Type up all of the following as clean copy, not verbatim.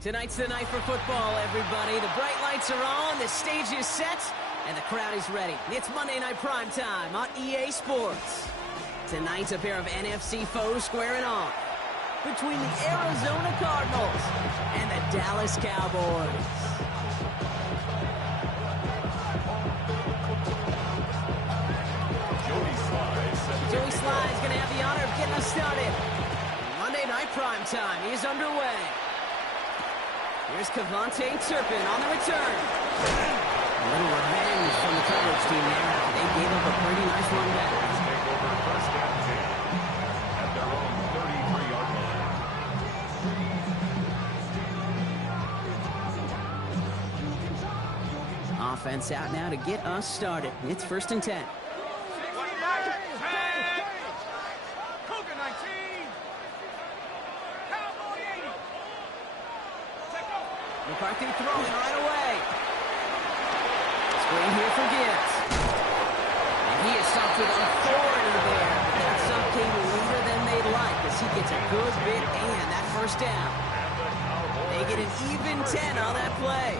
Tonight's the night for football, everybody. The bright lights are on, the stage is set, and the crowd is ready. It's Monday Night Primetime on EA Sports. Tonight's a pair of NFC foes squaring off between the Arizona Cardinals and the Dallas Cowboys. Joey Sly's going to have the honor of getting us started. Monday Night Primetime is underway. Here's Cavante Turpin on the return. A little revenge from the coverage team there. They gave up a pretty nice run back. Take over first down 10 at their own 33-yard line. Offense out now to get us started. It's 1st and 10. McCarthy throwing right away. Screen here for Gibbs. And he is stopped with authority there. But that sub came later than they'd like as he gets a good bit and that first down. They get an even 10 on that play.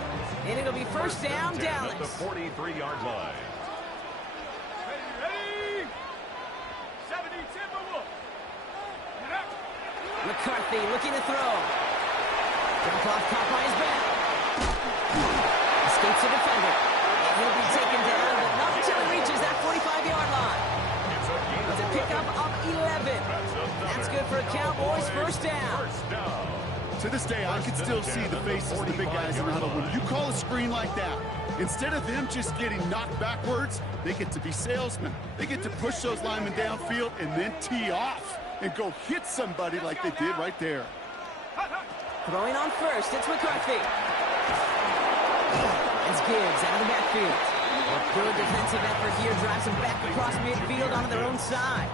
And it'll be first down, Dallas. At the 43-yard line. McCarthy looking to throw. Jump off, caught by his back. Escapes the defender. And he'll be taken down, but not until he reaches that 45-yard line. It's a pickup of 11. That's good for a Cowboys first down. To this day, I can still see the faces of the big guys in the huddle. When you call a screen like that, instead of them just getting knocked backwards, they get to be salesmen. They get to push those linemen downfield and then tee off and go hit somebody like they did right there. Throwing on first, it's McCarthy. It's Gibbs out of the backfield. A good defensive effort here drives them back across midfield onto their own side.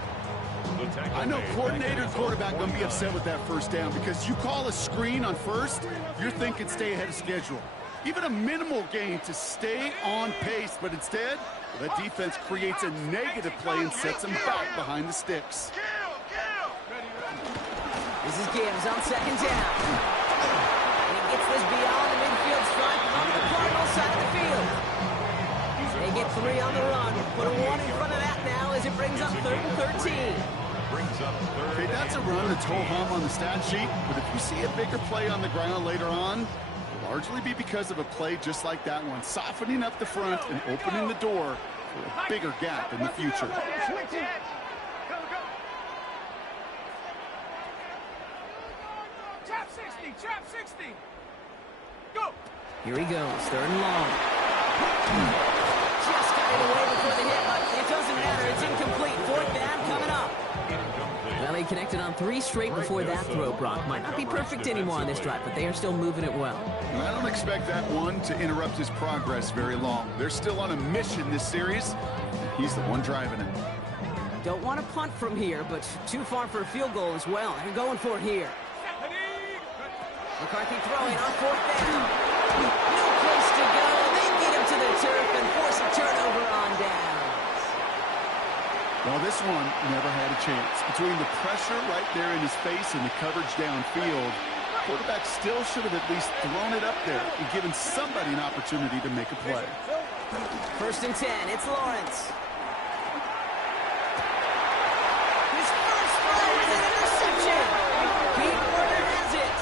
I know coordinator and quarterback going to be upset with that first down because you call a screen on first, you're thinking stay ahead of schedule. Even a minimal gain to stay on pace, but instead, that defense creates a negative play and sets them back behind the sticks. This is Gibbs on second down. And he gets this beyond the midfield stripe on the Cardinals side of the field. They get 3 on the run. Put a 1 in front of that now as it brings up 3rd and 13. Okay, that's a run that's ho-hum on the stat sheet, but if you see a bigger play on the ground later on, it'll largely be because of a play just like that one, softening up the front and opening the door for a bigger gap in the future. Trap 60. Go. Here he goes, 3rd and long. Just got it away before the hit, but it doesn't matter. It's incomplete. 4th down coming up. Well, they connected on 3 straight before that throw, Brock. Might not be perfect anymore on this drive, but they are still moving it well. And I don't expect that one to interrupt his progress very long. They're still on a mission this series. He's the one driving it. Don't want to punt from here, but too far for a field goal as well. They're going for it here. McCarthy throwing on 4th down. No place to go. They beat him to the turf and force a turnover on downs. Well, this one never had a chance. Between the pressure right there in his face and the coverage downfield, quarterback still should have at least thrown it up there and given somebody an opportunity to make a play. 1st and 10. It's Lawrence. His first throw is an interception. Pete Werner has it.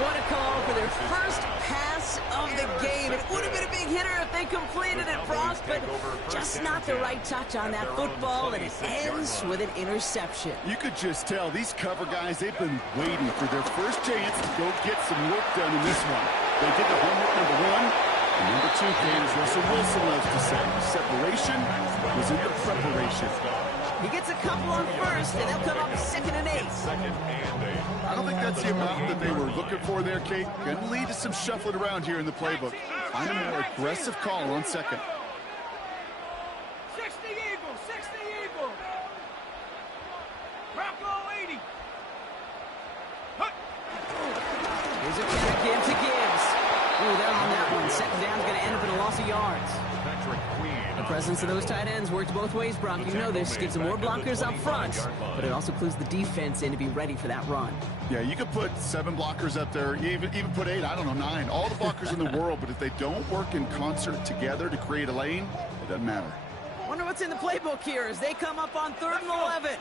What a call for their first pass of the game. It would have been a big hitter if they completed it, Frost, but just not the right touch on that football, and it ends with an interception. You could just tell these cover guys, they've been waiting for their first chance to go get some work done in this one. They did the homework number 1, and number 2 came, as Russell Wilson loves to say, separation was in the preparation. He gets a couple on first, and they'll come up 2nd and 8. I don't think that's the amount that they were looking for there, Kate. Going to lead to some shuffling around here in the playbook. Find a more aggressive call on 2nd. 60 Eagles, 60 Eagles. Bronco 80. Here's a kick in to Gibbs. Ooh, they're on that one. 2nd down's going to end up in a loss of yards. Patrick Queen. The presence of those tight ends worked both ways, Brock. You know this. Gives them more blockers up front, but it also clues the defense in to be ready for that run. Yeah, you could put 7 blockers up there, even put 8, I don't know, 9. All the blockers in the world, but if they don't work in concert together to create a lane, it doesn't matter. Wonder what's in the playbook here as they come up on 3rd and 11.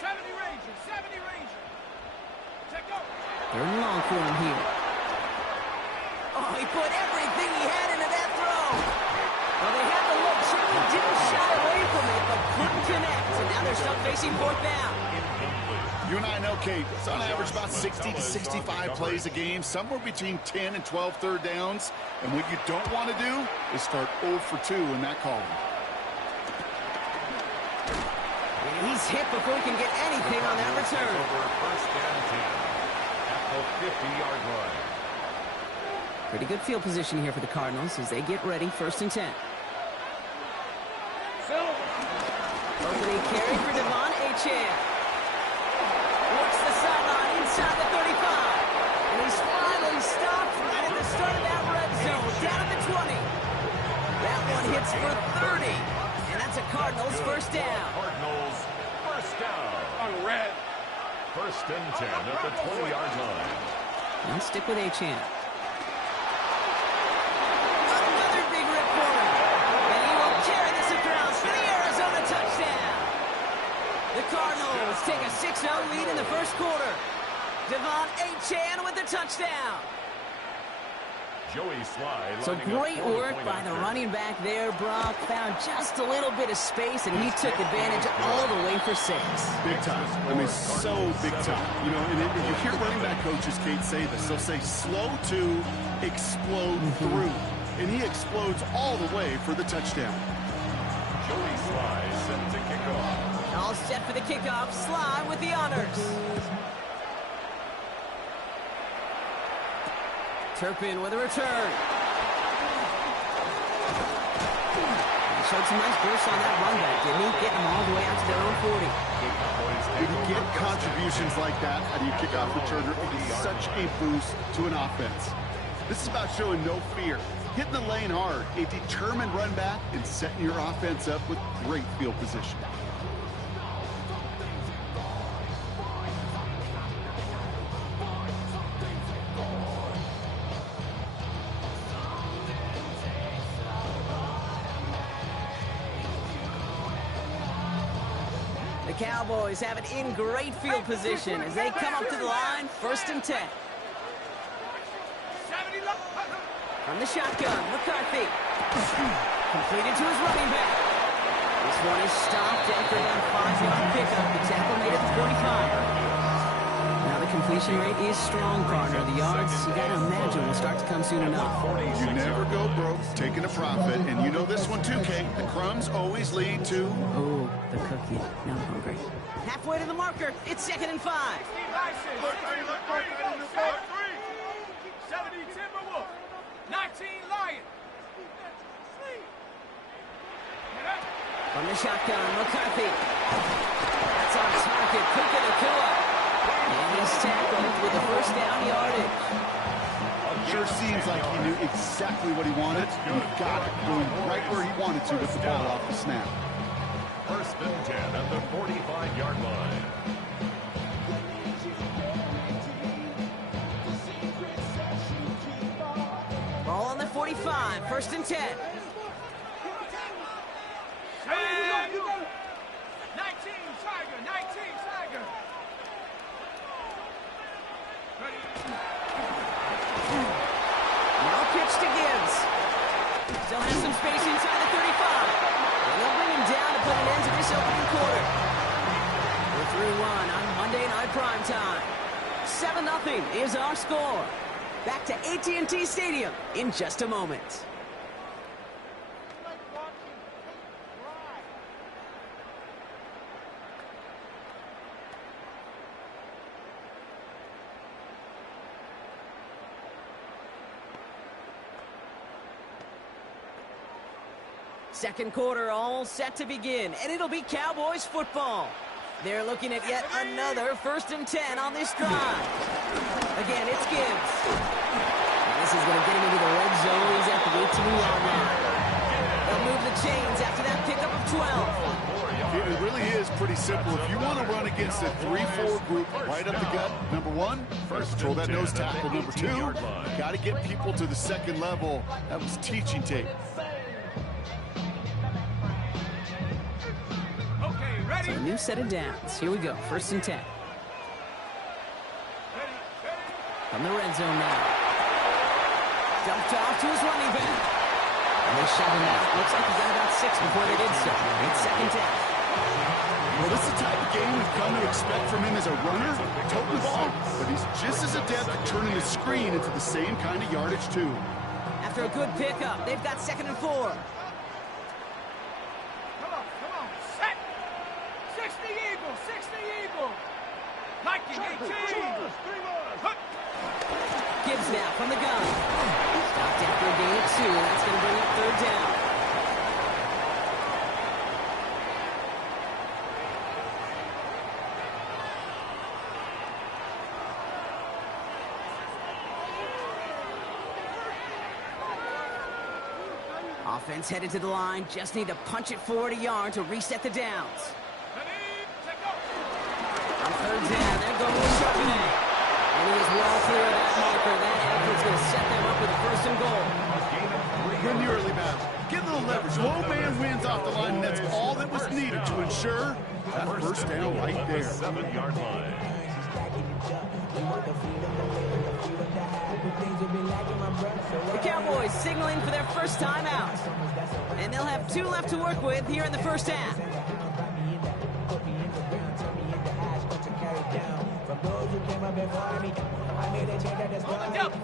70 Ranger. Check go. 3rd and long for him here. Oh, he put everything he had into that throw. Well, they had the look. Certainly didn't shy away from it, but couldn't connect. And now they're stuck facing 4th down. You and I know, Kate, it's on average about 60 to 65 plays a game, somewhere between 10 and 12 third downs. And what you don't want to do is start 0 for 2 in that column. And he's hit before he can get anything on that return. First and 10 at the 50-yard line. Pretty good field position here for the Cardinals as they get ready. 1st and 10. Opening carry for Devon Achane. Works the sideline inside the 35. And he's finally stopped right at the start of that red zone. Down at the 20. That one hits for 30. And that's a Cardinals first down. Cardinals first down. On red. First and 10 at the 20-yard line. Let's stick with Achane. Another big rip for him. And he will carry this across for the Arizona touchdown. The Cardinals take a 6-0 lead in the first quarter. Devon Achane with the touchdown. Joey Sly. So great work by the running back there. Brock found just a little bit of space, and he took advantage all the way for 6. Big time. I mean, so big time. You know, and you hear running back coaches, Kate, say this. They'll say slow to explode through. And he explodes all the way for the touchdown. Joey Sly set to kick off. All set for the kickoff. Sly with the honors. Turpin with a return. He showed some nice bursts on that run back, didn't he? Getting them all the way out to their own 40. When you get contributions like that, how do you kick off returner? It is such a boost to an offense. This is about showing no fear, hitting the lane hard, a determined run back, and setting your offense up with great field position. The Cowboys have it in great field position as they come up to the line, 1st and 10. 70 left. From the shotgun, McCarthy. Completed to his running back. This one is stopped after about a 5-yard pickup. The tackle made at the 45. Now the completion rate is strong, partner. The yards, you got to imagine, will start to come soon enough. You never go broke taking a profit, and you know this one too, Kate. The crumbs always lead to... Oh, the cookie. Now I'm hungry. Halfway to the marker. It's 2nd and 5. 70 Timberwolf. 19 Lion. From the shotgun, McCarthy. That's on target. Puka Nacua. And he's tackled with the first down yardage. Sure seems like he knew exactly what he wanted. He got it, going right where he wanted to with the ball off the snap. First and 10 at the 45-yard line. Ball on the 45, 1st and 10. 19 Tiger. 19 Tiger. Now pitch to Gibbs. Still has some space inside the 35. And they'll bring him down to put an end to this opening quarter. We're 3-1 on Monday Night Primetime. 7-0 is our score. Back to AT&T Stadium in just a moment. Second quarter all set to begin, and it'll be Cowboys football. They're looking at yet another 1st and 10 on this drive. Again, it's Gibbs. This is going to get him into the red zone. He's at the 18-yard line. They'll move the chains after that pickup of 12. It really is pretty simple. If you want to run against a 3-4 group right up the gut, number one, first control that nose tackle. Number two, you got to get people to the second level. That was teaching tape. Okay, ready? So a new set of downs. Here we go. 1st and 10. From the red zone now. Dumped off to his running back. And they shove him out. Looks like he got about 6 before they did so. It's 2nd down. Well, this is the type of game we've come to expect from him as a runner, toting the ball, but he's just as adept at turning the screen into the same kind of yardage, too. After a good pickup, they've got 2nd and 4. Come on, set! 60 Eagle, 60 Eagle! Liking 18! Gibbs now from the gun. Stopped after a gain of 2. That's going to bring up 3rd down. Offense headed to the line. Just need to punch it forward a yard to reset the downs. On 3rd down, they're going to Charbonnet. And he is well clear of that marker. That effort's going to set them up with a 1st and goal. We're in the early match. Get a little leverage. Low man wins off the line, and that's all that was needed to ensure that 1st down right there. 7-yard line. The Cowboys signaling for their first time out. And they'll have 2 left to work with here in the 1st half.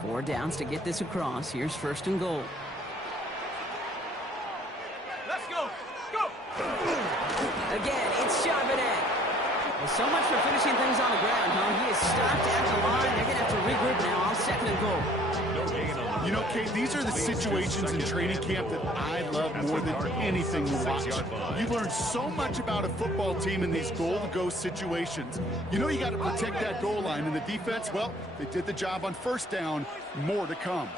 Four downs to get this across. Here's 1st and goal. Let's go! Go! Again, it's Charbonnet. Well, so much for finishing things on the ground, huh? He is stopped at the line. They're going to have to regroup now on 2nd and goal. You know, Kate, these are the situations in training camp that I love more than anything to watch. You learn so much about a football team in these goal-to-go situations. You know you got to protect that goal line, and the defense, well, they did the job on 1st down. More to come.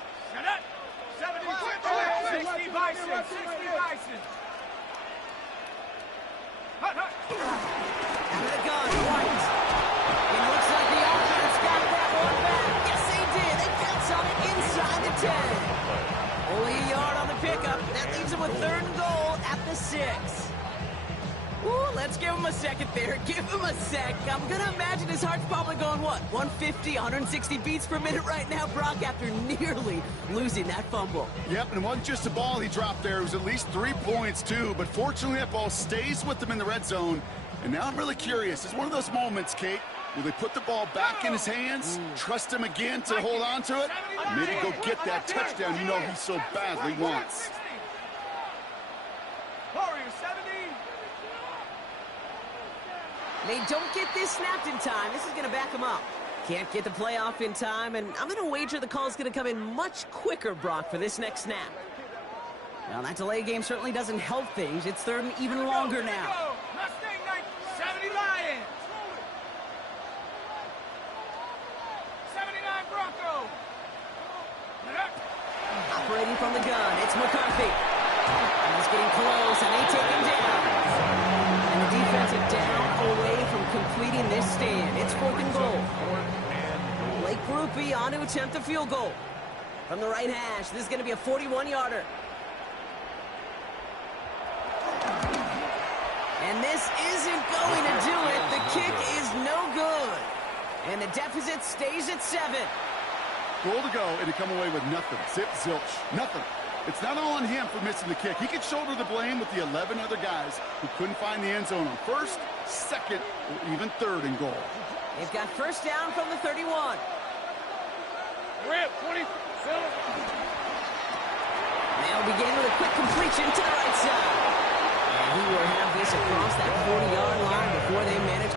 60 Bison! 60 Bison! Hut, hut! Out of the gun, White. It looks like the offense got that one back. Yes, they did. They bounce on it inside the 10. Only a yard on the pickup. That leaves them with 3rd and goal at the 6. Ooh, let's give him a second there. Give him a sec. I'm going to imagine his heart's probably going, what, 150, 160 beats per minute right now, Brock, after nearly losing that fumble. Yep, and it wasn't just a ball he dropped there. It was at least 3 points, too. But fortunately, that ball stays with him in the red zone. And now I'm really curious. It's one of those moments, Kate, will they put the ball back in his hands, trust him again to hold on to it, and maybe go get that touchdown you know he so badly wants. Warriors 70. They don't get this snapped in time. This is going to back them up. Can't get the playoff in time, and I'm going to wager the call is going to come in much quicker, Brock, for this next snap. Well, that delay game certainly doesn't help things. It's 3rd and even longer now. Mustang 70 Lions. 79 Bronco. Operating from the gun, it's McCarthy. He's getting close, and they take him down. And the defensive down away from completing this stand. It's 4th and goal. Blake Grupe on to attempt a field goal. From the right hash, this is going to be a 41-yarder. And this isn't going to do it. The kick is no good. And the deficit stays at 7. Goal to go, and to come away with nothing. Zip, zilch, nothing. It's not all on him for missing the kick. He can shoulder the blame with the 11 other guys who couldn't find the end zone on 1st, 2nd, or even 3rd and goal. They've got 1st down from the 31. Rip, 27. They'll begin with a quick completion to the right side. And he will have this across that 40-yard line before they manage.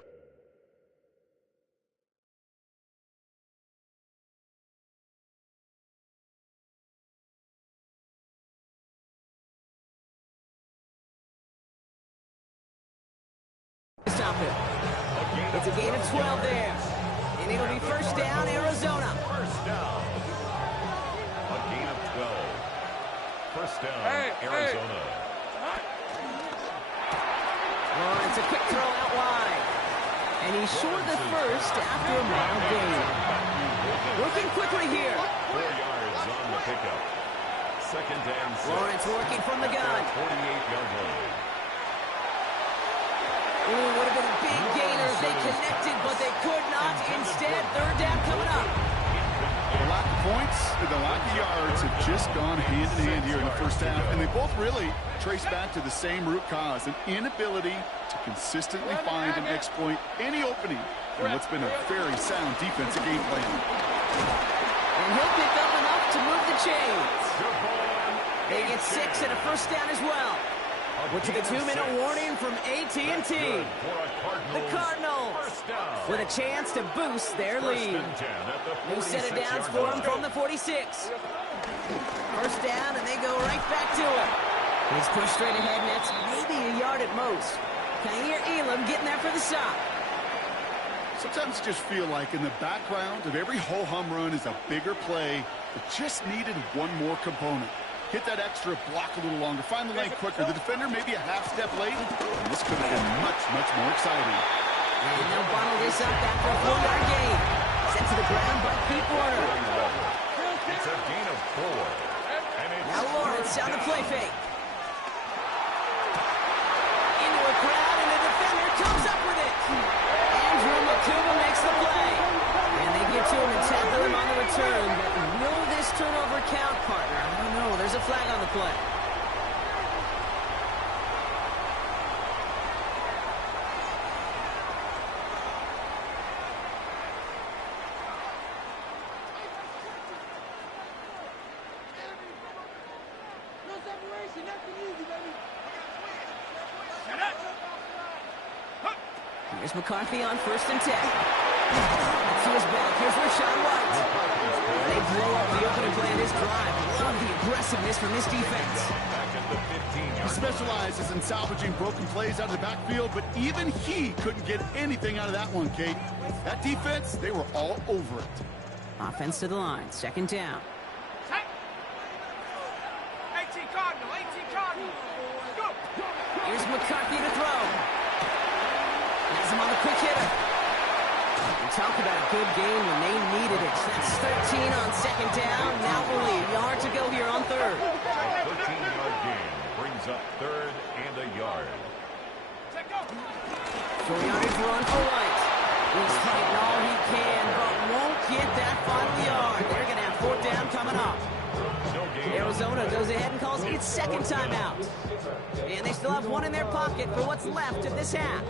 Stop it. It's a gain of 12 there. And it it'll be first down, Arizona. First down. A gain of 12. First down, Arizona. Lawrence, a quick throw out wide. And he's short the first after a mild gain. Working quickly here. 4 yards on the pickup. Second and 6. Lawrence working from the gun. 48-yard line. Ooh, would have been a big gainer if they connected, but they could not. Instead, third down coming up. The lack of points and the lack of yards have just gone hand in hand here in the first half, and they both really trace back to the same root cause, an inability to consistently find and exploit any opening in what's been a very sound defensive game plan. And he'll pick up enough to move the chains. They get 6 and a first down as well. We're to the 2-minute warning from AT&T. The Cardinals with a chance to boost their lead. New set of downs for them from the 46. First down, and they go right back to it. He's pushed straight ahead, and that's maybe a yard at most. Kaiir Elam getting there for the stop. Sometimes you just feel like in the background of every ho-hum run is a bigger play that just needed one more component. Hit that extra block a little longer. Find the lane quicker. The defender maybe a half step late. And this could have been much, much more exciting. And they'll bottle this up after a 4-yard gain. Sent to the ground by Pete Warner. It's a gain of 4. Now Lawrence on the play fake. Into a crowd, and the defender comes up with it. Andrew McCouga makes the play. And they get to him and tackle him on the return. But will this turnover count, partner? I don't know. There's a flag on the play. No separation, nothing easy, baby. Here's McCarthy on 1st and 10. To his back. Here's Rashawn White. They blow up the opening play of this drive. Love the aggressiveness from this defense. He specializes in salvaging broken plays out of the backfield, but even he couldn't get anything out of that one, Kate. That defense, they were all over it. Offense to the line. 2nd down. 18 Cardinal, 18 Cardinal. Go. Here's McCarthy to throw. Has him on the quick hitter. We talk about a good game when they needed it. That's 13 on 2nd down. Now only a yard to go here on 3rd. A 13-yard gain brings up 3rd and a yard. 4-yardage run for White. He's fighting all he can, but won't get that final yard. They're going to have 4th down coming up. Arizona goes ahead and calls its 2nd timeout. And they still have one in their pocket for what's left of this half.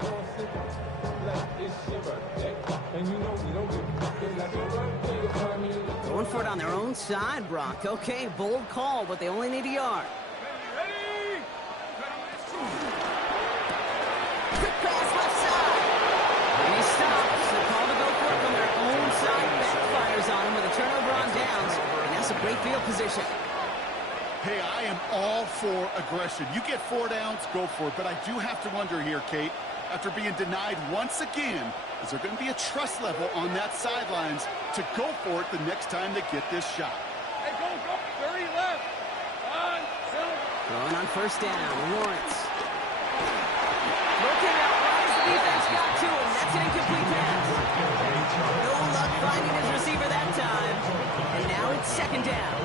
Going for it on their own side, Brock. Okay, bold call, but they only need a yard. Quick pass left side. And he stops. The call to go for it from their own side backfires on him with a turnover on downs. And that's a great field position. Hey, I am all for aggression. You get 4 downs, go for it. But I do have to wonder here, Kate, after being denied once again, is there going to be a trust level on that sidelines to go for it the next time they get this shot? Hey, go, 30 left. 5, 7. Throwing on 1st down, Lawrence. Looking out, as the defense got to him. That's an incomplete pass. No luck finding his receiver that time. And now it's 2nd down.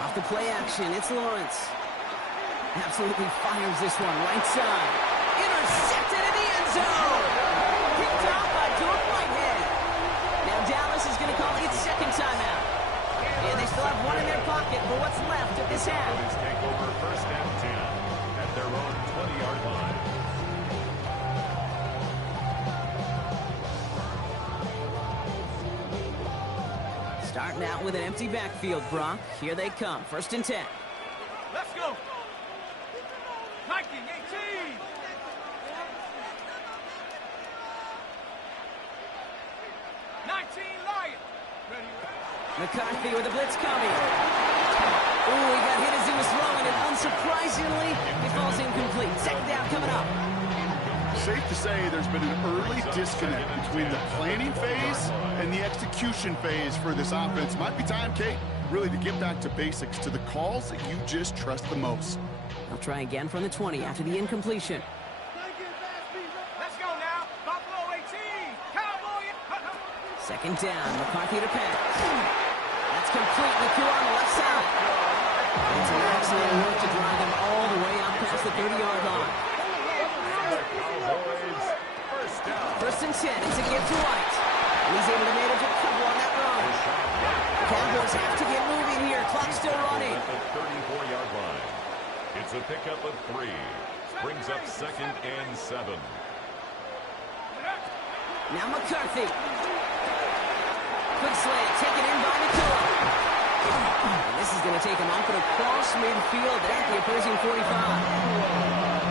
Off the play action, it's Lawrence. Absolutely fires this one, right side. Intercepted in the end zone. Picked off by Jordan Whitehead. Now Dallas is going to call its 2nd timeout. And they still have one in their pocket for what's left of this half. Cowboys take over 1st and 10 at their own 20-yard line. Starting out with an empty backfield, Brock. Here they come. 1st and 10. Let's go. Viking, 18. Lion. McCarthy with a blitz coming. Ooh, he got hit as he was throwing it. Unsurprisingly, it falls incomplete. Second down coming up. Safe to say there's been an early disconnect between the planning phase and the execution phase for this offense. Might be time, Kate, really to get back to basics, to the calls that you just trust the most. They'll try again from the 20 after the incompletion. Let's go now. Buffalo 18. Cowboys. Second down, McCarthy to pass. That's complete. McCure on the left side. It's an excellent work to drive him all the way out past the 30-yard line. Cowboys, first down. First and 10. It's a gift to White. He's able to manage a couple on that run. The Cowboys have to get moving here. Clock still running. At the 34-yard line. It's a pickup of 3. Brings up second and 7. Now McCarthy. Quick slant, taken in by Nicola. And this is going to take him off and across midfield at the opposing 45.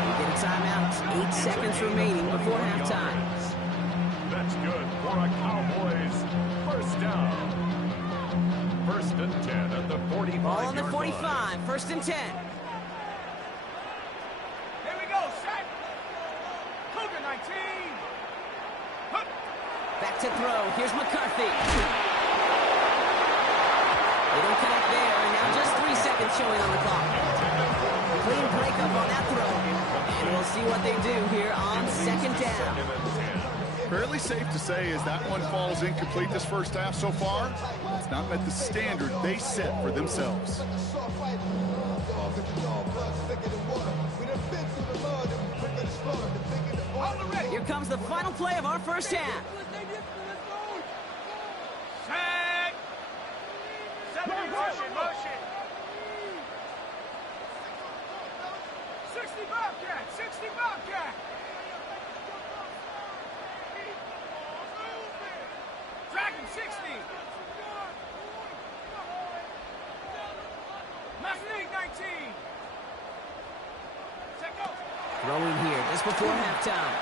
We get a timeout. 8 seconds remaining before halftime. That's good for a Cowboys first down. First and 10 at the 45. Ball on the 45. First and 10. Here we go, set. Cougar 19. Back to throw. Here's McCarthy. They don't connect there, and now just 3 seconds showing on the clock. Clean breakup on that throw. And we'll see what they do here on second down. Fairly safe to say as that one falls incomplete this first half so far, it's not met the standard they set for themselves. Here comes the final play of our first half. Set. 70 motion. 60 Bobcat. 60 Bobcat. Dragon 60. Mustang 19. Set go. Throwing here just before halftime.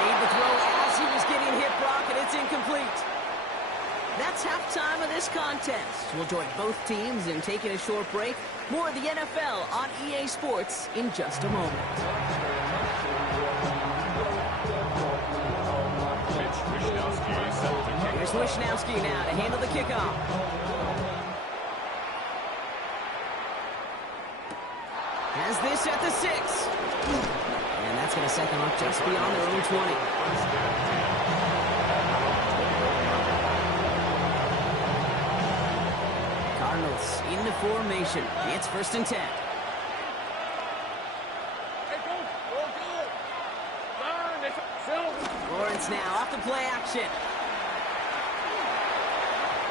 Made the throw as he was getting hit, Brock, and it's incomplete. That's halftime of this contest. We'll join both teams in taking a short break. More of the NFL on EA Sports in just a moment. Here's Wishnowski now to handle the kickoff. Has this at the 6. And that's going to set them up just beyond their own 20. Cardinals into formation. It's first and 10. Hey, go. Go good. Line. It's Silver. Lawrence now off the play action.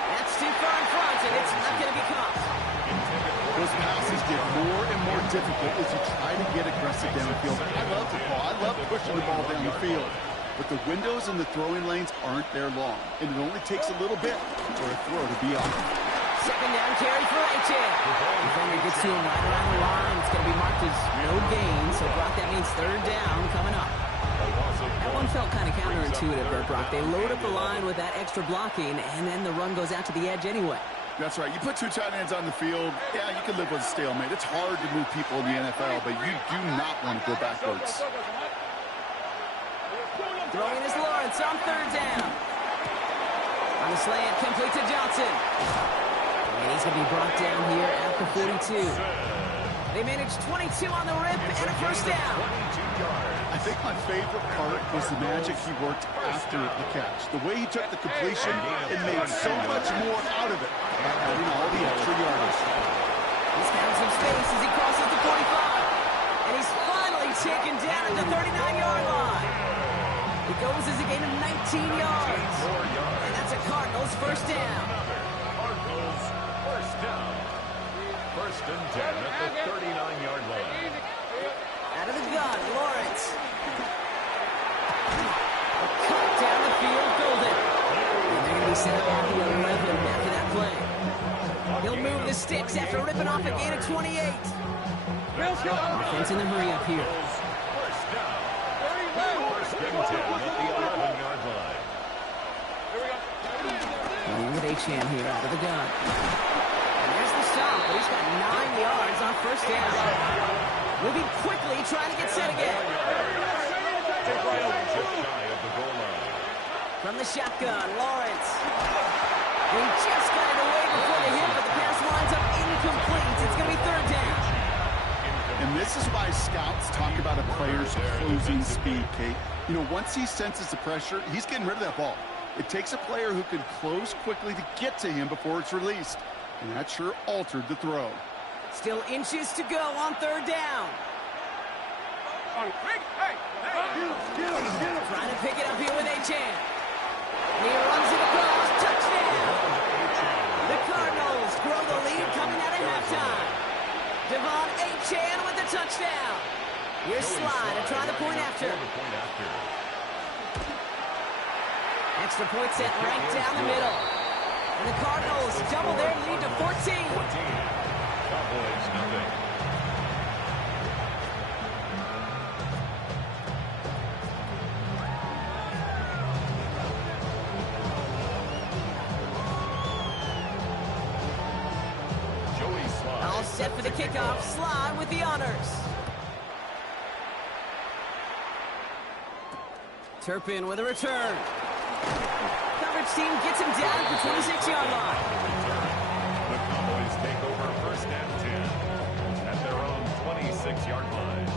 That's too far in front, and it's not going to be caught. Those passes get more and more difficult as you try to get aggressive downfield. I love the ball. I love pushing the ball down the field. But the windows in the throwing lanes aren't there long. And it only takes a little bit for a throw to be off. Second down carry for Aichen. Defender gets to him right around the line. It's going to be marked as no gain. So, Brock, that means third down coming up. That one felt kind of counterintuitive there, Brock. They load up the line with that extra blocking, and then the run goes out to the edge anyway. That's right. You put 2 tight ends on the field, yeah, you can live with a stalemate. It's hard to move people in the NFL, but you do not want to go backwards. Throwing is Lawrence on third down. On the slant, complete to Johnson. And he's going to be brought down here at the 42. They managed 22 on the rip and a first down. I think my favorite part was the magic he worked after the catch. The way he took the completion and made so much more out of it by adding all the extra yardage. He's found some space as he crosses the 45. And he's finally taken down at the 39-yard line. It goes as a gain of 19 yards. And that's a Cardinals first down. Cardinals first down. First and 10 at the 39-yard line. Out of the gun, Lawrence. A cut down the field, Golden. And they're going to be set up at the 11 after that play. He'll move the sticks after ripping off a gain of 28. Offense in the hurry up here. First down. First and 10 at the 11-yard line. And with a Achane here out of the gun. And there's the stop, but he's got 9 yards on first down. Moving quickly, trying to get set again. From the shotgun, Lawrence. He just got it away before the hit, but the pass winds up incomplete. It's going to be third down. And this is why scouts talk about a player's closing speed, Kate. You know, once he senses the pressure, he's getting rid of that ball. It takes a player who can close quickly to get to him before it's released. And that sure altered the throw. Still inches to go on third down. Trying to pick it up here with Achane. He runs it across. Touchdown. The Cardinals grow the lead coming out of halftime. Devon Achane with the touchdown. Here's Slide to try the point after. Extra point set right down the middle. And the Cardinals double their lead to 14. Cowboys nothing. All set for the kickoff. Slide with the honors. Turpin with a return. Coverage team gets him down at the 26-yard line. The Cowboys take over first and 10 at their own 26-yard line.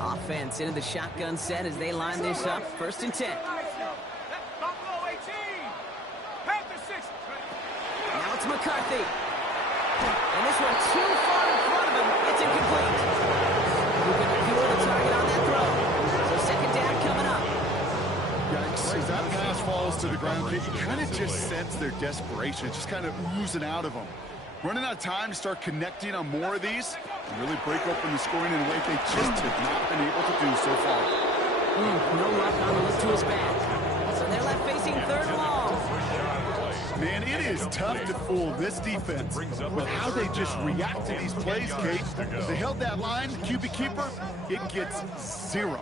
Offense into the shotgun set as they line this up. First and 10. Now it's McCarthy. And this one too far in front of him. It's incomplete. Looking to fuel the target on that throw. So second down coming up. Yikes. As that pass falls to the ground, you kind of just sense their desperation. It's just kind of oozing out of them. Running out of time to start connecting on more of these and really break open the scoring in a way they just have not been able to do so far. No luck on the look to his back. So they're left facing third and long. Man, it is tough to fool this defense with how they just react to these plays, Kate. If they held that line, the QB keeper, it gets 0.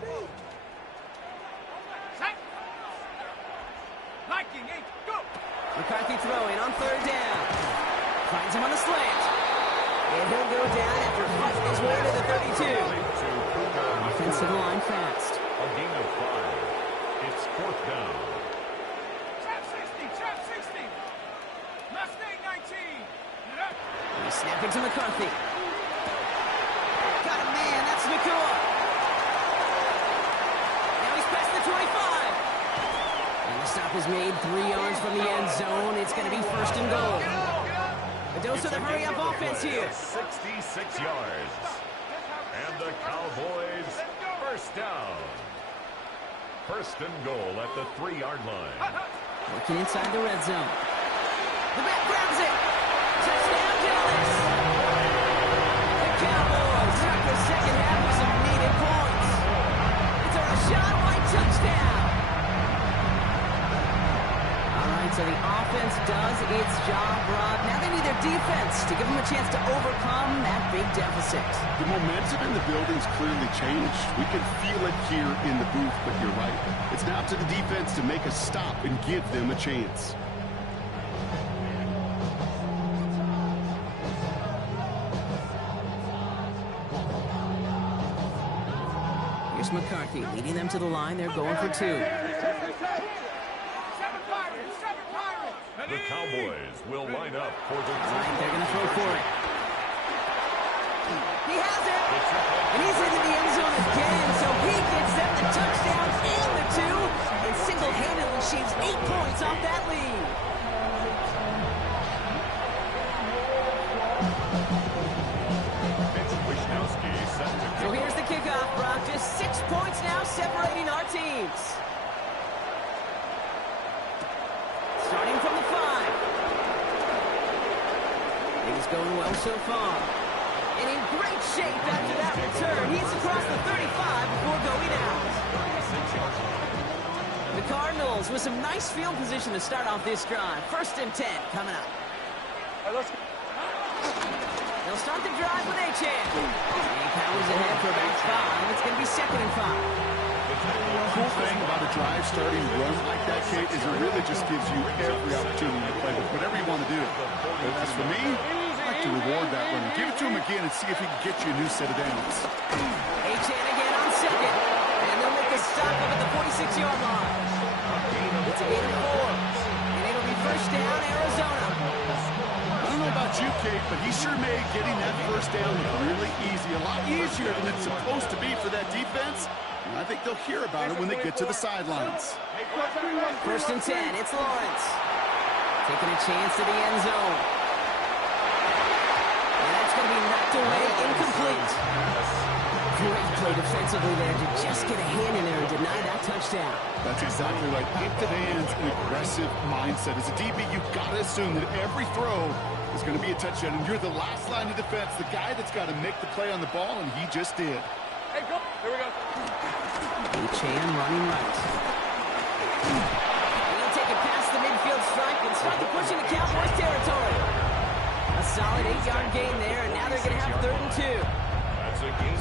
McCarthy throwing on third down. Finds him on the slant. And he'll go down after fighting his way to the 32. Offensive line fast. A gain of 5. It's fourth down. He's snapping to McCarthy. Got a man. That's Nakua. Now he's past the 25. And the stop is made 3 yards from the end zone. It's going to be first and goal. A dose of the hurry-up offense here. 66 yards. And the Cowboys first down. First and goal at the 3-yard line. Working inside the red zone. The back grabs it. Touchdown, Dallas. The Cowboys start the second half with some needed points. It's a Rashad White touchdown. All right, so the offense does its job, Rob. Now they need their defense to give them a chance to overcome that big deficit. The momentum in the building's clearly changed. We can feel it here in the booth, but you're right. It's now up to the defense to make a stop and give them a chance. Here's McCarthy leading them to the line. They're going for 2. The Cowboys will line up for the Right, they're going to throw for it. He has it. And he's into the end zone again, so he gets them the touchdown and the 2, and single-handedly shaves 8 points off that lead. So here's the kickoff, Brock. Just 6 points now separating our teams. Starting from the 5. Things going well so far. And in great shape after that return. He's across the 35 before going out. The Cardinals with some nice field position to start off this drive. First and 10 coming up. They'll start the drive with Achane. And Cowboys ahead for about 5. It's going to be 2nd and 5. The cool thing about a drive starting run like that, Kate, is it really just gives you every opportunity to play with whatever you want to do. But as for me, I like to reward that run. Give it to him again and see if he can get you a new set of downs. Achane again on 2nd. And they'll make a stop up at the 46-yard line. It's a gain of 4. And it'll be 1st down, Arizona. I don't know about you, Kate, but he sure made getting that 1st down look really easy. A lot easier than it's supposed to be for that defense. And I think they'll hear about it when they get to the sidelines. 1st and 10, it's Lawrence. Taking a chance to the end zone. And that's going to be knocked away, incomplete. Great play defensively there to just get a hand in there and deny that touchdown. That's exactly right. Gifted hands and aggressive mindset. As a DB, you've got to assume that every throw is going to be a touchdown. And you're the last line of defense, the guy that's got to make the play on the ball, and he just did. Hey, go. Here we go. Achane running right. And he'll take it past the midfield stripe and start to push into Cowboys territory. A solid 8-yard gain there, and now they're going to have 3rd and 2.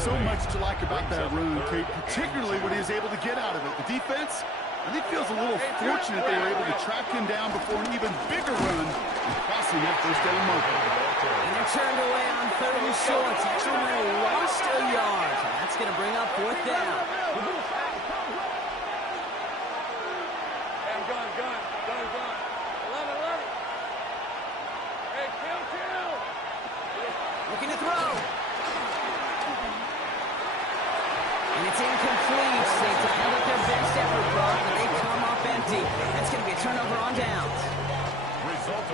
So much to like about that run, Kate, particularly when he was able to get out of it. The defense, I think, feels a little fortunate they were able to track him down before an even bigger run and crossing that 1st down marker. And they're turned away on 3rd and short. Actually might have lost a yard. And that's going to bring up 4th down. Hey, gun. 11. Hey, kill. Looking to throw. And it's incomplete. They dialed up their best effort, Brock, and they come up empty. That's going to be a turnover on downs.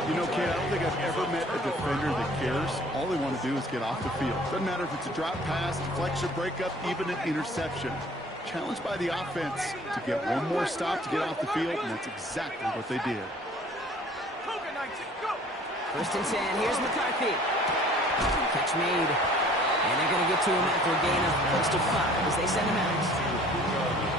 You know, Kate, I don't think I've ever met a defender that cares. All they want to do is get off the field. Doesn't matter if it's a drop pass, deflection, breakup, even an interception. Challenged by the offense to get one more stop to get off the field, and that's exactly what they did. 1st and 10. Here's McCarthy. Catch made. And they're going to get to him after a gain of close to 5 as they send him out.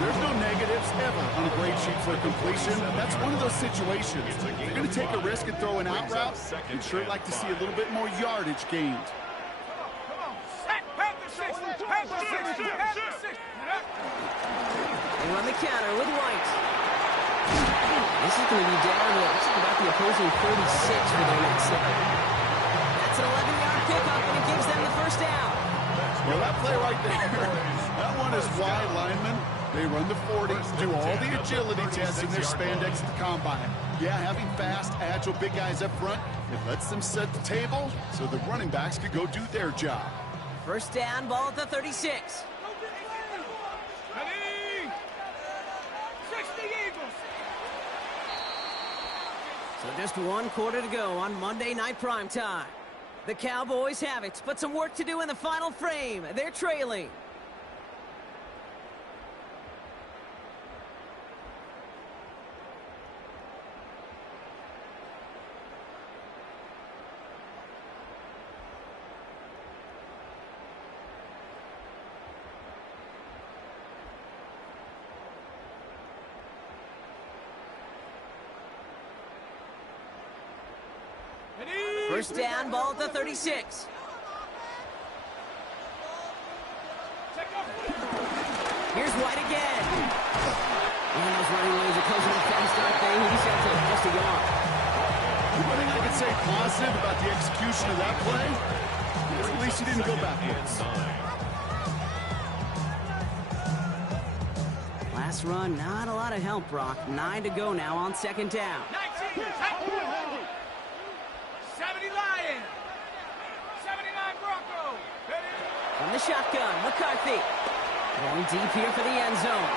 There's no negatives ever on a grade sheet for completion. That's one of those situations. If you're going to take a risk and throw an out route, you'd sure like to see a little bit more yardage gained. They run the counter with White. This is going to be down to about the opposing 36 for their next step. That's an 11-yard pickup, and it gives them the 1st down. Well, that play right there, that one is wide linemen. They run the 40, do all the agility tests in their spandex at the combine. Yeah, having fast, agile, big guys up front, it lets them set the table so the running backs could go do their job. 1st down, ball at the 36. So just 1 quarter to go on Monday Night Primetime. The Cowboys have it, but some work to do in the final frame. They're trailing. First down, ball at the 36. Here's White again. And those running lanes are closing up fast, aren't they? He's out to just a yard. One thing I can say positive about the execution of that play is at least he didn't go backwards. Last run, not a lot of help, Brock. 9 to go now on 2nd down. 19. 70 Lion. 79 Bronco. From the shotgun, McCarthy. Going deep here for the end zone.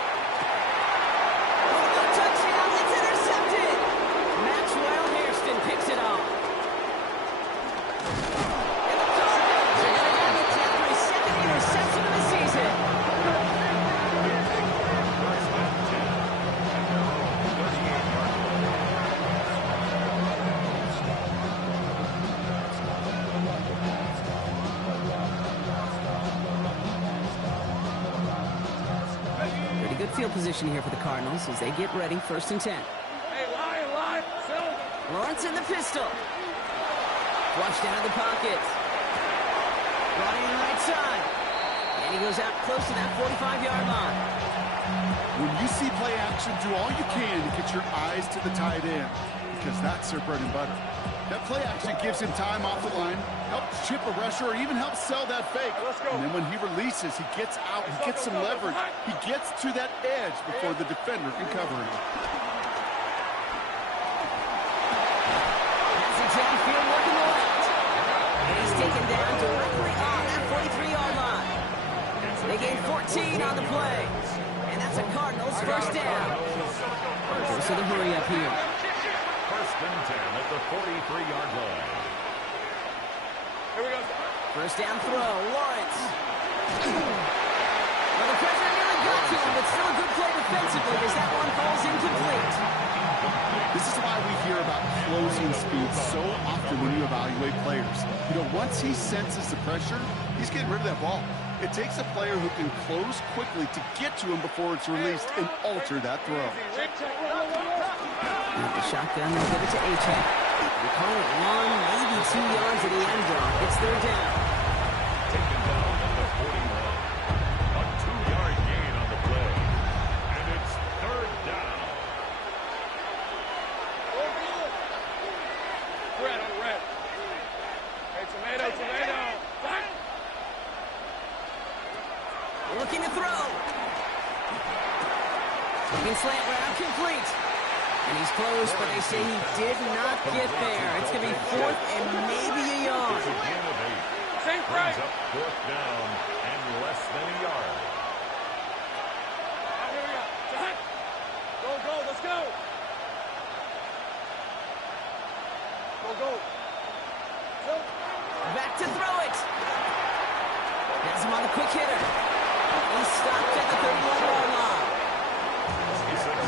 Oh, no touchdown. It's intercepted. Maxwell Hairston picks it off. And the Cardinals are going to have it down for his 2nd interception of the season. Field position here for the Cardinals as they get ready. 1st and 10. Hey, Lion, Lawrence in the pistol. Flushed out of the pocket. Running right side. And he goes out close to that 45-yard line. When you see play action, do all you can to get your eyes to the tight end, because that's their bread and butter. That play action gives him time off the line, helps chip a rusher, or even helps sell that fake. And then when he releases, he gets out, he gets some leverage. He gets to that edge before the defender can cover him. Passing downfield, working the left. And he's taken down directly on that 43-yard line. They gain 14 on the play. And that's a Cardinals first down. So the hurry up here. First and 10 at the 43-yard line. Here we go. First down throw, Lawrence. Well, the pressure nearly got to him, but still a good play defensively as that one falls incomplete. This is why we hear about closing speed so often when you evaluate players. You know, once he senses the pressure, he's getting rid of that ball. It takes a player who can close quickly to get to him before it's released and alter that throw. With the shotgun, they'll give it to A-Check. They call it 1, maybe 2 yards at the end zone. It's third down. Taken down at the 41. A 2-yard gain on the play. And it's third down. Red on red. Hey, tomato. Looking to throw. Looking slant route, complete. And he's close, but they say he did not get there. It's going to be fourth and maybe a yard. Same Brings right. up fourth down and less than a yard. Here we go. Go, let's go. Go. Back to throw it. Has him on the quick hitter. He's stopped at the 31-yard line.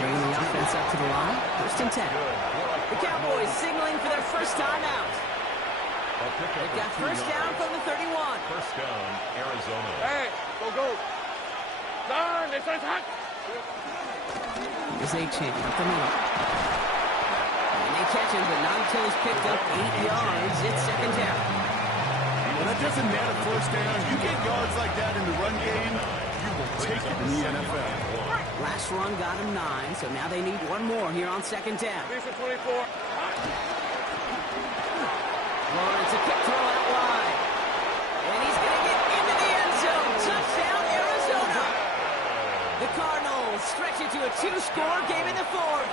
Bringing the offense up to the line. First and 10. The Cowboys signaling for their first time out. They've got first down from the 31. First down, Arizona. Hey, go. Done. This is hot. Here's A-Chain up the middle. And they catch him, but not until he's picked up 8 yards. It's second down. Well, that doesn't net a first down. You get yards like that in the run game, you will take it in the NFL. Last run got him 9, so now they need one more here on second down. These are 24. Lawrence, a quick throw out wide. And he's going to get into the end zone. Touchdown, Arizona. The Cardinals stretch it to a 2-score game in the fourth.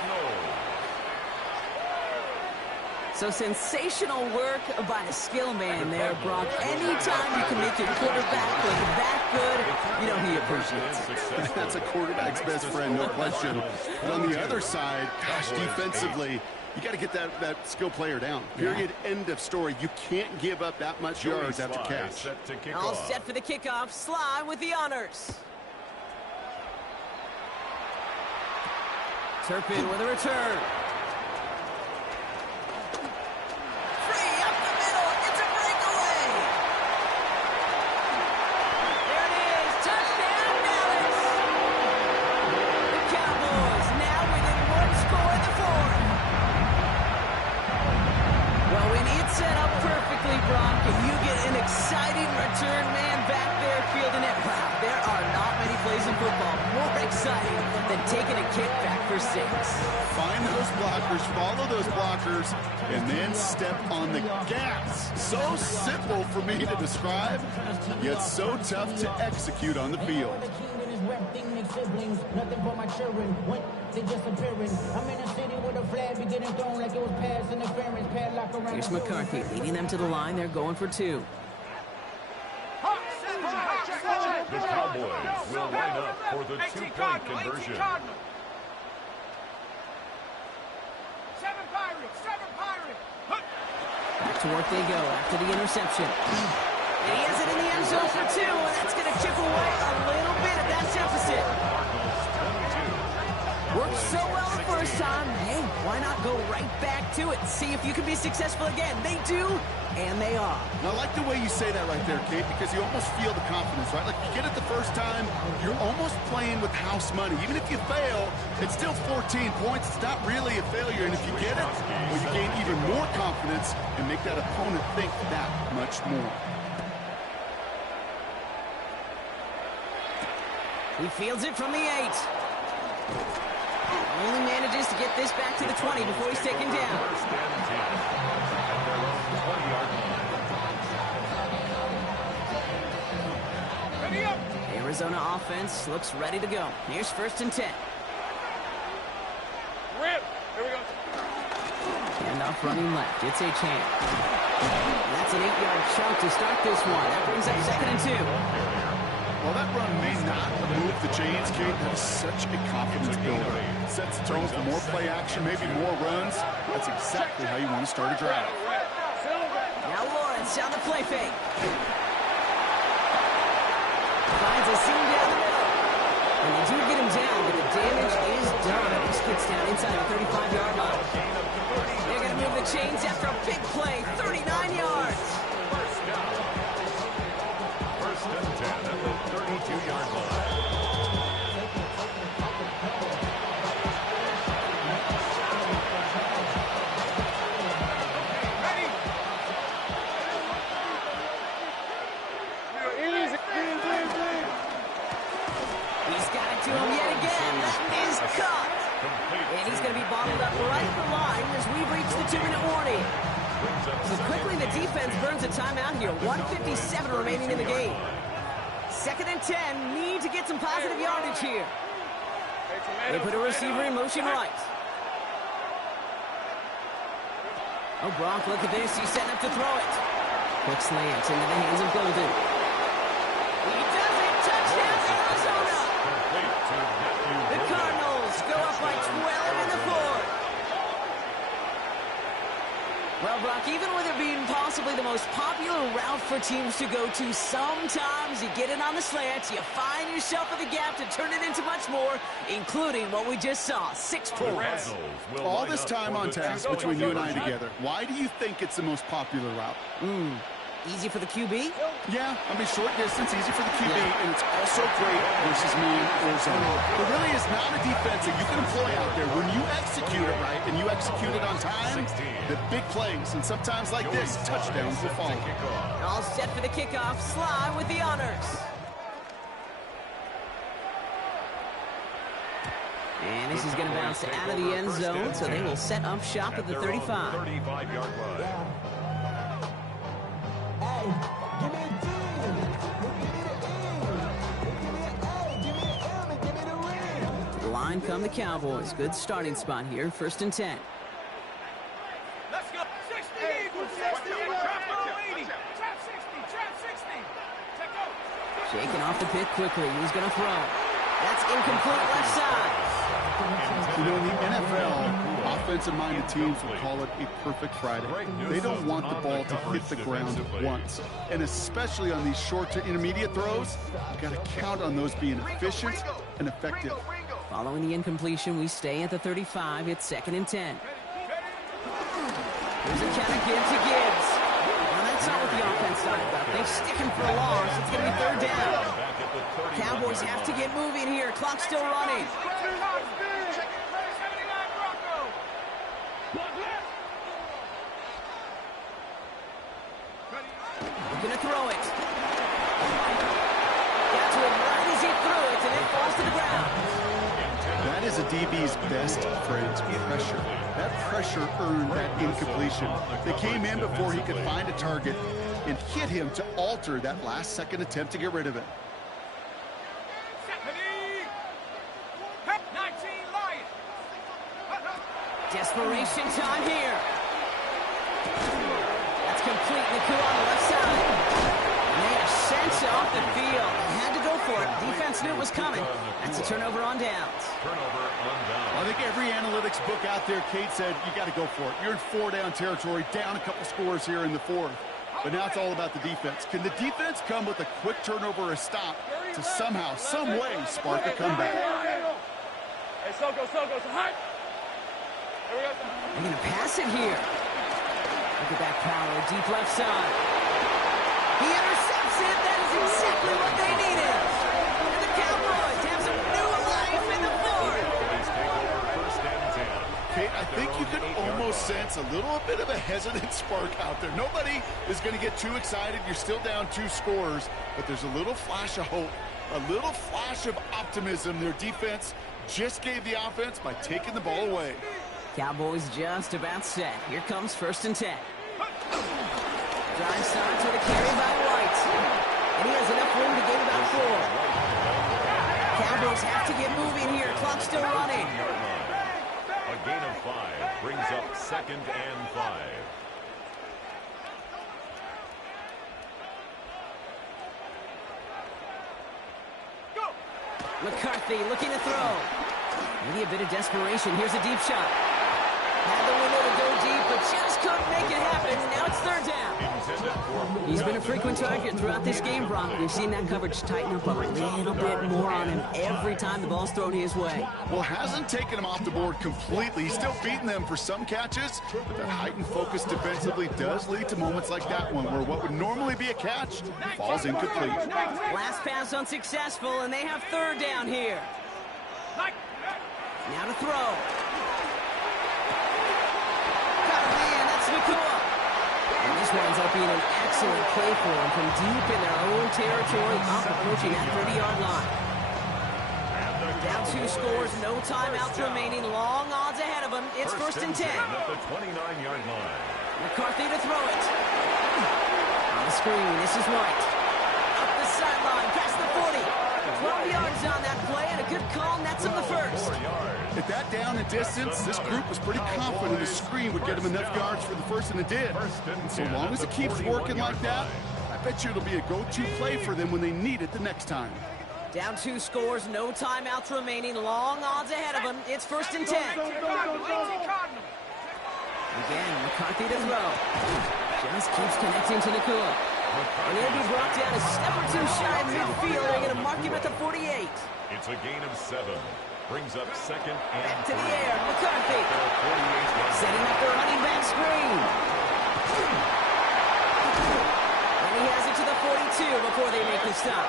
So sensational work by the skill man there, Brock. Anytime you can make your quarterback look that good, you know he appreciates it. That's a quarterback's best friend, no question. But on the other side, gosh, defensively, you got to get that skill player down. Period. End of story. You can't give up that much yards after catch. All set for the kickoff. Sly with the honors. Turpin with a return. Free up the middle. It's a breakaway. There it is. Touchdown, Dallas. The Cowboys now within 1 score in the fourth. Well, when it's set up perfectly, Brock, and you get an exciting return man back there fielding it, wow, there are not many plays in football more exciting than taking a kickback for 6. Find those blockers, follow those blockers, and then step on the gas. So simple for me to describe, yet so tough to execute on the field. Here's McCarthy leading them to the line. They're going for 2. The Cowboys will line up for the 2-point conversion. 7 Pirates. Back to work they go after the interception. And he has it in the end zone for 2, and that's going to chip away a little bit of that deficit. Worked so well the first time. Hey, why not go right back to it? See if you can be successful again. They do, and they are. And I like the way you say that right there, Kate, because you almost feel the confidence, right? Like, you get it the first time, you're almost playing with house money. Even if you fail, it's still 14 points. It's not really a failure. And if you get it, well, you gain even more confidence and make that opponent think that much more. He fields it from the 8. Only manages to get this back to the 20 before he's taken down. First and 10 at their own 20-yard line. Ready up. The Arizona offense looks ready to go. Here's first and 10. Rip. Here we go. Handoff running left. It's Achane. That's an 8-yard chunk to start this one. That brings up second and 2. Well, that run may not move the chains, Kate. That is such a confidence builder. Sets the tone for more play action, maybe more runs. That's exactly how you want to start a drive. Now Lawrence down the play fake. Finds a seam down the middle. And they do get him down, but the damage is done. He gets down inside the 35-yard line. They're going to move the chains after a big play, 39 yards. First and 10 at the 32-yard line. He's got it to him yet again. That is caught. And he's going to be bottled up right at the line as we reach the 2-minute warning. So quickly the defense burns a timeout here. 1:57 remaining in the game. Second and 10. Need to get some positive yardage here. They put a receiver in motion right. Oh, Brock, look at this. He's setting up to throw it. Quick slants into the hands of Golden. He does it. Touchdown, Arizona. The Cardinals go up by 12 in the fourth. Well, Brock, even with it being possibly the most popular route for teams to go to, sometimes you get it on the slants, you find yourself in the gap to turn it into much more, including what we just saw, 6 points. All this time on task between you and I together, why do you think it's the most popular route? Easy for the QB? Yeah, I mean, short distance, easy for the QB, and it's also great versus man or zone. There really is not a defense that you can employ out there. When you execute it right and you execute it on time, the big plays, and sometimes like this, touchdowns will follow. All set for the kickoff. Sly with the honors. And this is going to bounce out of the end zone, so they will set up shop at the 35. 35-yard line. Line come the Cowboys. Good starting spot here. First and 10. Let's go. 60. 60. Trap 80. Trap 60. Trap 60. Check out. Shaking off the pit quickly. He's going to throw. That's incomplete left side. You know, in the NFL, offensive-minded teams will call it a perfect Friday. They don't want the ball to hit the ground once. And especially on these short to intermediate throws, you've got to count on those being efficient and effective. Following the incompletion, we stay at the 35. It's second and 10. Here's a counter give to Gibbs. Well, that's not what the offense thought about. They stick him for a loss. It's going to be third down. Cowboys have to get moving here. Clock's still running. Looking to throw it. Got to him right as he threw it, and it falls to the ground. That is a DB's best friend, pressure. That pressure earned that incompletion. They came in before he could find a target and hit him to alter that last-second attempt to get rid of it. Desperation time here. That's complete. Naku on the left side. And they are sent off the field. They had to go for it. Defense knew it was coming. That's a turnover on downs. I think every analytics book out there, Kate, said you got to go for it. You're in 4-down territory, down a couple scores here in the fourth. But now it's all about the defense. Can the defense come with a quick turnover or a stop to somehow, some way, spark a comeback? Hey, Soko, hot. They're going to pass it here. Look at that power, deep left side. He intercepts it. That is exactly what they needed. And the Cowboys have some new life in the fourth. Kate, I think you could almost sense a little bit of a hesitant spark out there. Nobody is going to get too excited. You're still down 2 scores, but there's a little flash of hope A little flash of optimism. Their defense just gave the offense by taking the ball away. Cowboys just about set. Here comes 1st and 10. Drive starts with a carry by White. And he has enough room to gain about 4. Cowboys have to get moving here. Clock's still running. A gain of 5 brings up 2nd and 5. McCarthy looking to throw. Maybe a bit of desperation. Here's a deep shot. Had the window to go deep, but just couldn't make it happen. Now it's 3rd down. He's been a frequent target throughout this game, Brock. We've seen that coverage tighten up a little bit more on him every time the ball's thrown his way. Well, hasn't taken him off the board completely. He's still beating them for some catches, but that heightened focus defensively does lead to moments like that one where what would normally be a catch falls incomplete. Last pass unsuccessful, and they have 3rd down here. Now to throw. Got a man, that's Nakua. And this winds up being an excellent play for him from deep in their own territory, up approaching that 30-yard line. Down 2 scores, no timeouts remaining, long odds ahead of him. It's 1st and 10. At the 29-yard line. McCarthy to throw it. On the screen, this is White. Up the sideline, past the 40. 12 yards on that play, and a good call nets him the 1st. At that down and distance, this group was pretty confident the screen would get him enough yards for the 1st, and it did. And so long as it keeps working like that, I bet you it'll be a go-to play for them when they need it the next time. Down 2 scores, no timeouts remaining, long odds ahead of him. It's 1st and 10. Again, McCarthy to throw. Just keeps connecting to Nakua. And he'll be brought down a step or 2 shy of midfield. They're going to mark him at the 48. It's a gain of 7. Brings up 2nd and Back to the air, McCarthy. 48. Setting up the running back screen. And he has it to the 42 before they make the stop.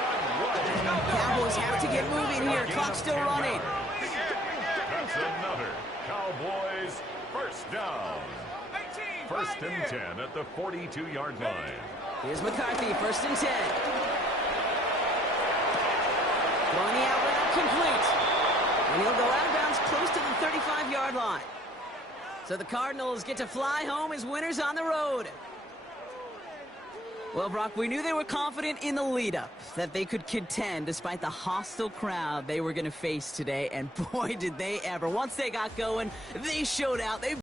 Cowboys have to get moving here. Clock's still running. That's another Cowboys 1st down. 1st and 10 at the 42-yard line. Here's McCarthy, 1st and 10. Throwing the out route complete. And he'll go out of bounds close to the 35-yard line. So the Cardinals get to fly home as winners on the road. Well, Brock, we knew they were confident in the lead-up, that they could contend despite the hostile crowd they were going to face today. And boy, did they ever. Once they got going, they showed out. They